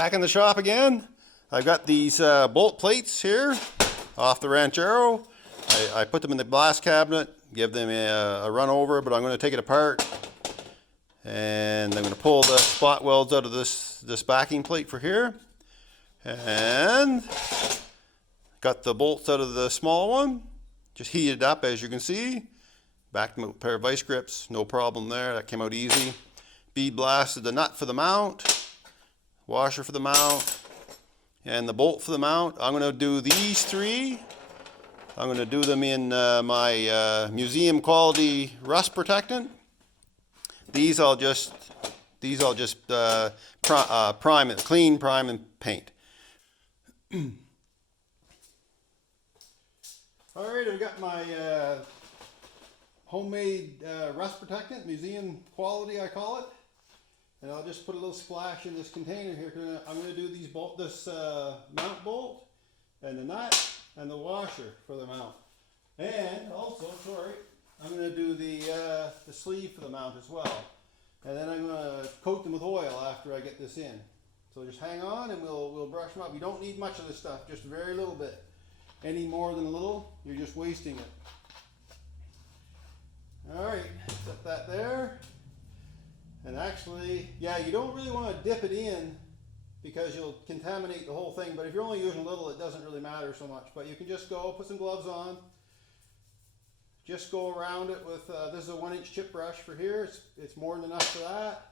Back in the shop again. I've got these bolt plates here off the Ranchero. I put them in the glass cabinet, give them a run over, but I'm going to take it apart and I'm going to pull the spot welds out of this backing plate for here, and got the bolts out of the small one, just heated up as you can see. Backed them with a pair of vice grips, no problem there, that came out easy. Bead blasted the nut for the mount, washer for the mount, and the bolt for the mount. I'm going to do these three. I'm going to do them in my museum quality rust protectant. These I'll just prime it, clean, prime, and paint. All right, I've got my homemade rust protectant, museum quality I call it. And I'll just put a little splash in this container here. I'm going to do this mount bolt and the nut and the washer for the mount. And also, I'm going to do the sleeve for the mount as well. And then I'm going to coat them with oil after I get this in. So just hang on and we'll brush them up. You don't need much of this stuff, just very little bit. Any more than a little, you're just wasting it. All right, set that there. And actually, yeah, you don't really want to dip it in because you'll contaminate the whole thing. But if you're only using a little, it doesn't really matter so much. But you can just go, put some gloves on, just go around it with, this is a 1-inch chip brush for here. It's more than enough for that.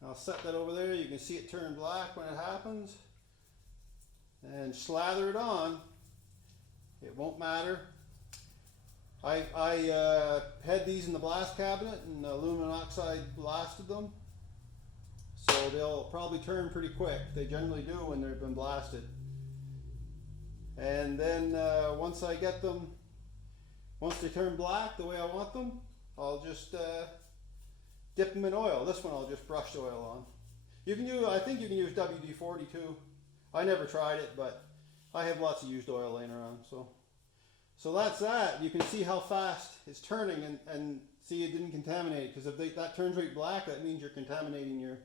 I'll set that over there. You can see it turn black when it happens. And slather it on. It won't matter. I had these in the blast cabinet and aluminum oxide blasted them. So they'll probably turn pretty quick. They generally do when they've been blasted. And then once I get them, once they turn black the way I want them, I'll just dip them in oil. This one I'll just brush the oil on. You can use, I think you can use WD-40 too. I never tried it, but I have lots of used oil laying around. So that's that. You can see how fast it's turning and see it didn't contaminate, because if that turns right black, that means you're contaminating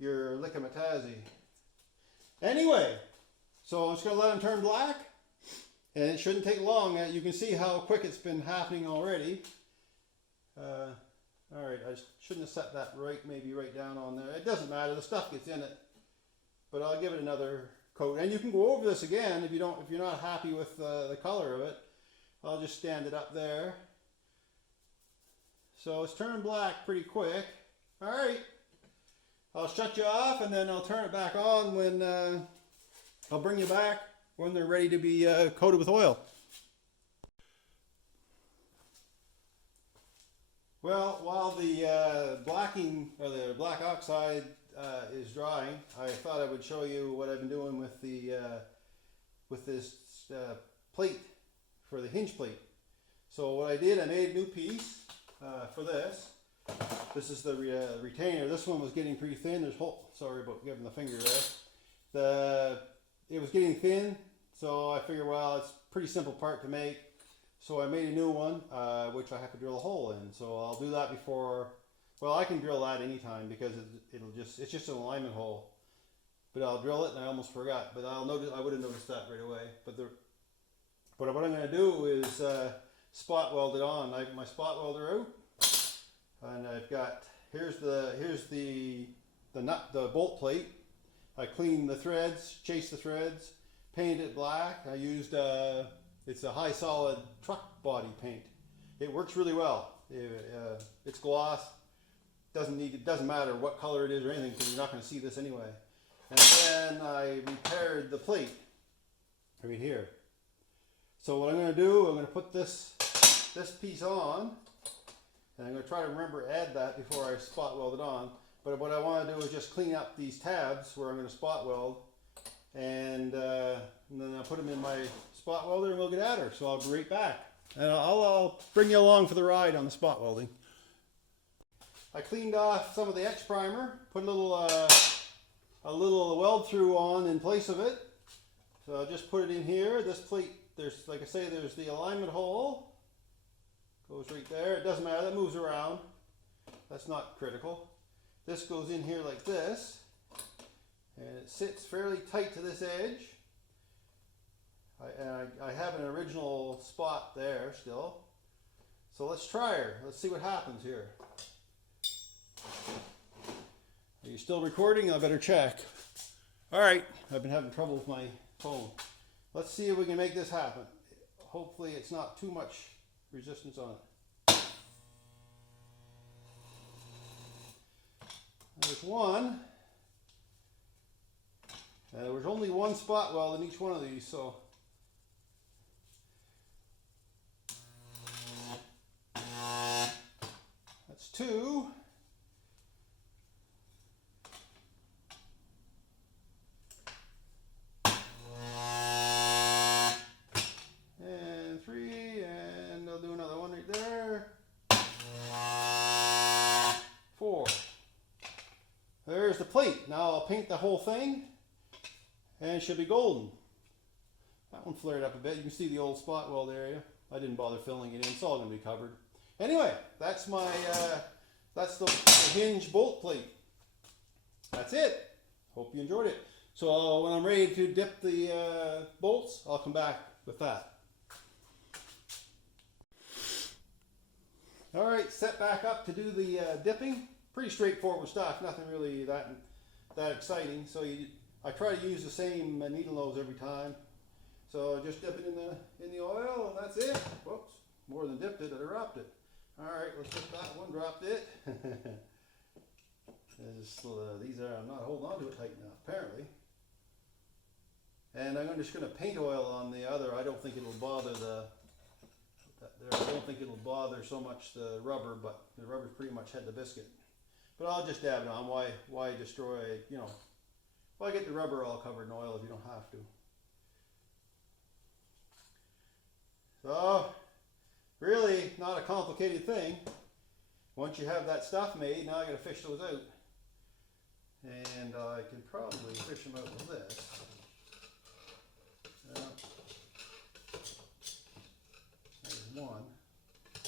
your licamatazi. Anyway, so I'm just going to let them turn black, and it shouldn't take long. You can see how quick it's been happening already. Alright, I shouldn't have set that maybe right down on there. It doesn't matter, the stuff gets in it. But I'll give it another coat. And you can go over this again if you're not happy with the color of it. I'll just stand it up there. So it's turning black pretty quick. Alright, I'll shut you off and then I'll turn it back on when I'll bring you back when they're ready to be coated with oil. Well, while the blacking or the black oxide is drying, I thought I would show you what I've been doing with this plate for the hinge plate. So what I did, I made a new piece for this. This is the retainer. This one was getting pretty thin. Sorry about giving the finger there. It was getting thin, so I figured, well, it's a pretty simple part to make. So I made a new one, which I have to drill a hole in. So I'll do that before. Well, I can drill that anytime because it's just an alignment hole. But I'll drill it, and I almost forgot. But I would have noticed that right away. But what I'm going to do is spot weld it on. I have my spot welder out, and I've got here's the bolt plate. I cleaned the threads, chased the threads, painted it black. I used it's a high solid truck body paint. It works really well. It's gloss. It doesn't matter what color it is or anything, because you're not going to see this anyway. And then I repaired the plate right here. So what I'm going to do, I'm going to put this piece on, and I'm going to try to remember to add that before I spot weld it on. But what I want to do is just clean up these tabs where I'm going to spot weld, and then I'll put them in my spot welder and we'll get at her. So I'll be right back. And I'll bring you along for the ride on the spot welding. I cleaned off some of the etch primer, put a little weld through on in place of it. So I'll just put it in here. This plate, like I say, there's the alignment hole. Goes right there. It doesn't matter, that moves around. That's not critical. This goes in here like this. and it sits fairly tight to this edge. I have an original spot there still. So let's try her. Let's see what happens here. Are you still recording? I better check. All right, I've been having trouble with my phone. Let's see if we can make this happen. Hopefully it's not too much resistance on it. There's one. There was only one spot weld in each one of these, so that's two. And three, and I'll do another one right there. Four. There's the plate. Now I'll paint the whole thing, and it should be golden. That one flared up a bit. You can see the old spot weld area. I didn't bother filling it in. It's all going to be covered. Anyway, that's my that's the hinge bolt plate. That's it. Hope you enjoyed it. So when I'm ready to dip the bolts, I'll come back with that. All right, set back up to do the dipping. Pretty straightforward stuff. Nothing really that exciting. So I try to use the same needle nose every time. So just dip it in the oil, and that's it. Whoops, more than dipped it, I dropped it. All right, let's dip that one, dropped it. These are, I'm not holding on to it tight enough, apparently. And I'm just going to paint oil on the other. I don't think it'll bother I don't think it'll bother so much the rubber, but the rubber's pretty much had the biscuit. But I'll just dab it on. Why destroy, you know, why get the rubber all covered in oil if you don't have to? So, really not a complicated thing. Once you have that stuff made, now I got to fish those out. And I can probably fish them out with this. There's one.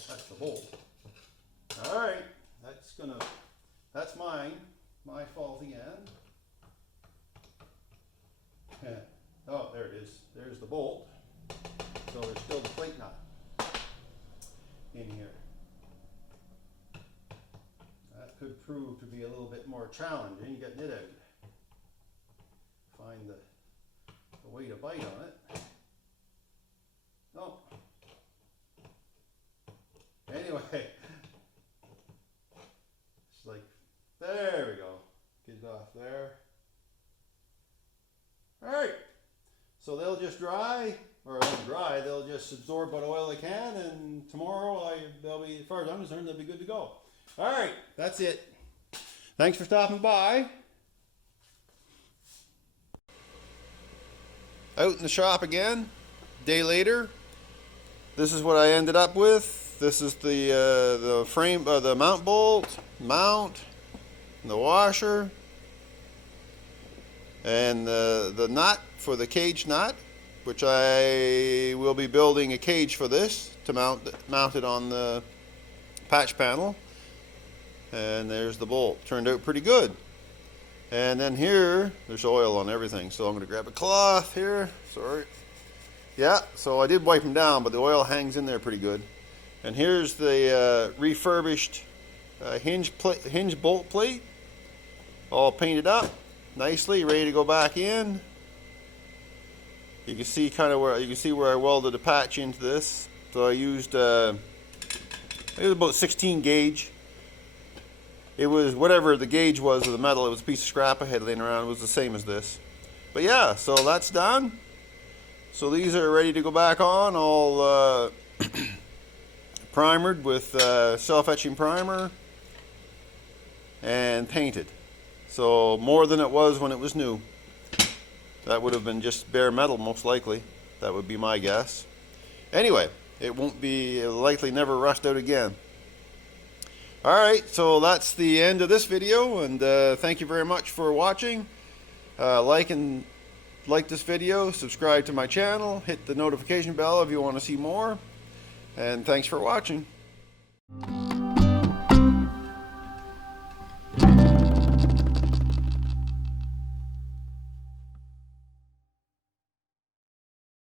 That's the bolt. All right, that's mine. My fault again. Oh, there it is. There's the bolt. So there's still the plate nut in here. That could prove to be a little bit more challenging getting it out. Find the way to bite on it. Oh. Anyway, it's like, there we go. Get it off there. All right. So they'll just dry. Or they'll dry, they'll just absorb what oil they can, and tomorrow they'll be, as far as I'm concerned, they'll be good to go. All right, that's it. Thanks for stopping by. Out in the shop again, day later. This is what I ended up with. This is the frame, the mount bolt, the washer, and the nut for the cage nut, which I will be building a cage for this to mount it on the patch panel. And there's the bolt. Turned out pretty good. And then here, there's oil on everything. So I'm going to grab a cloth here. Sorry. Yeah, so I did wipe them down, but the oil hangs in there pretty good. And here's the refurbished hinge bolt plate, all painted up nicely, ready to go back in. You can see where I welded a patch into this. So I used it was about 16 gauge. It was whatever the gauge was of the metal. It was a piece of scrap I had laying around. It was the same as this. But yeah, so that's done. So these are ready to go back on, all primered with self-etching primer and painted. So more than it was when it was new. That would have been just bare metal, most likely. That would be my guess. Anyway, it'll likely never rust out again. Alright, so that's the end of this video, and thank you very much for watching. Like this video, subscribe to my channel, hit the notification bell if you want to see more, and thanks for watching.